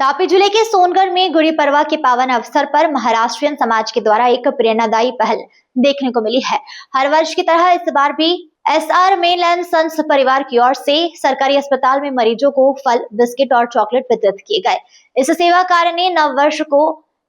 तापी जिले के सोनगढ़ में गुड़ी पड़वा के पावन अवसर पर महाराष्ट्रियन समाज के द्वारा एक प्रेरणादायी पहल देखने को मिली है। हर वर्ष की तरह इस बार भी एसआर मेल एंड सन्स परिवार की ओर से सरकारी अस्पताल में मरीजों को फल, बिस्किट और चॉकलेट वितरित किए गए। इस सेवा कार्य ने नव वर्ष को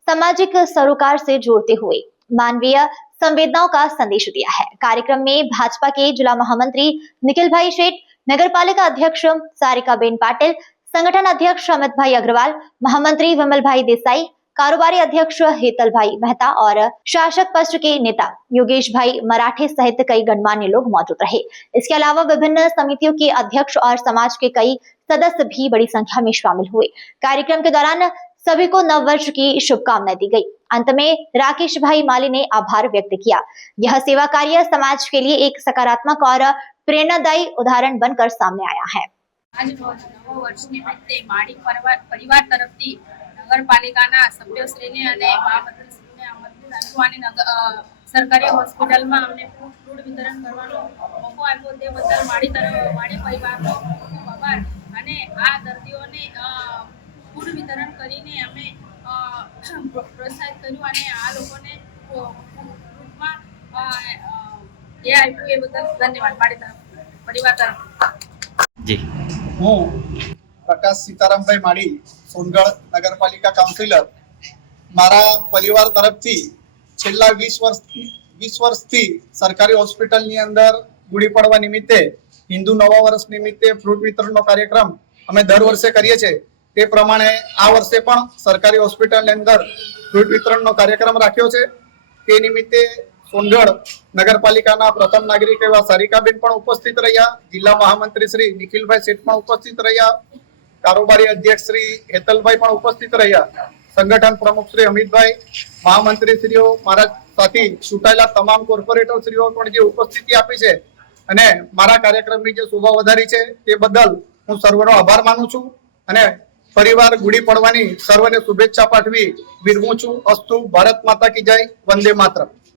सामाजिक सरोकार से जोड़ते हुए मानवीय संवेदनाओं का संदेश दिया है। कार्यक्रम में भाजपा के जिला महामंत्री निखिल भाई शेठ, नगर पालिका अध्यक्ष सारिका बेन पाटिल, संगठन अध्यक्ष अमित भाई अग्रवाल, महामंत्री विमल भाई देसाई, कारोबारी अध्यक्ष हेतल भाई मेहता और शासक पक्ष के नेता योगेश भाई मराठे सहित कई गणमान्य लोग मौजूद रहे। इसके अलावा विभिन्न समितियों के अध्यक्ष और समाज के कई सदस्य भी बड़ी संख्या में शामिल हुए। कार्यक्रम के दौरान सभी को नव वर्ष की शुभकामनाएं दी गई। अंत में राकेश भाई माली ने आभार व्यक्त किया। यह सेवा कार्य समाज के लिए एक सकारात्मक और प्रेरणादायी उदाहरण बनकर सामने आया है। आज नव वर्ष निमित्ते माड़ी परिवार तरफथी नगरपालिकाना सभ्यश्रीने अने महामंत्रीश्रीने आमंत्रित आप्युं अने सरकारी होस्पिટલમાં અમને ફૂડ વિતરણ કરવાનો મોકો આપ્યો તે બદલ માડી પરિવારનો ખૂબ આભાર। અને આ દર્દીઓને ફૂડ વિતરણ કરીને અમે પ્રોત્સાહિત કર્યું અને આ લોકોને ફૂડમાં એ આપ્યું એ બદલ ધન્યવાદ માડી પરિવાર તરફ। जी हूँ प्रकाश सीताराम भाई माड़ी सोनगढ़ नगरपालिका काउंसिलर मारा परिवार तरफथी छेल्ला 20 वर्षथी सरकारी होस्पिटलनी अंदर गुड़ी पड़वा निमित्ते हिंदू नवा वर्ष निमित्ते फ्रूट वितरणनो कार्यक्रम अमे दर वर्षे करीए छे। ते प्रमाणे आ वर्षे पण सरकारी होस्पिटलनी अंदर फ्रूट वितरणनो कार्यक्रम राख्यो छे। ते निमित्ते सोनगढ़ नगरपालिकाना प्रथम नागरिक एवा सारिकाबेन पण उपस्थित रह्या, जिल्ला महामंत्री श्री निखिलभाई शेठ पण उपस्थित रह्या, कारोबारी अध्यक्ष श्री हेतलभाई पण उपस्थित रह्या, संगठन प्रमुख श्री अमितभाई, महामंत्री श्रीओ, मारा साथी चूंटायेला तमाम कोर्पोरेटर श्रीओ पण जे उपस्थिति आपी छे अने मारा कार्यक्रमनी जे शोभा वधारी छे ते बदल हूँ सर्वनो आभार मानु छुं अने परिवार गुड़ी पड़वानी सर्वने शुभेच्छा पाठवी विरमું છું। अस्तु। भारत माता की जय। वंदे मातरम।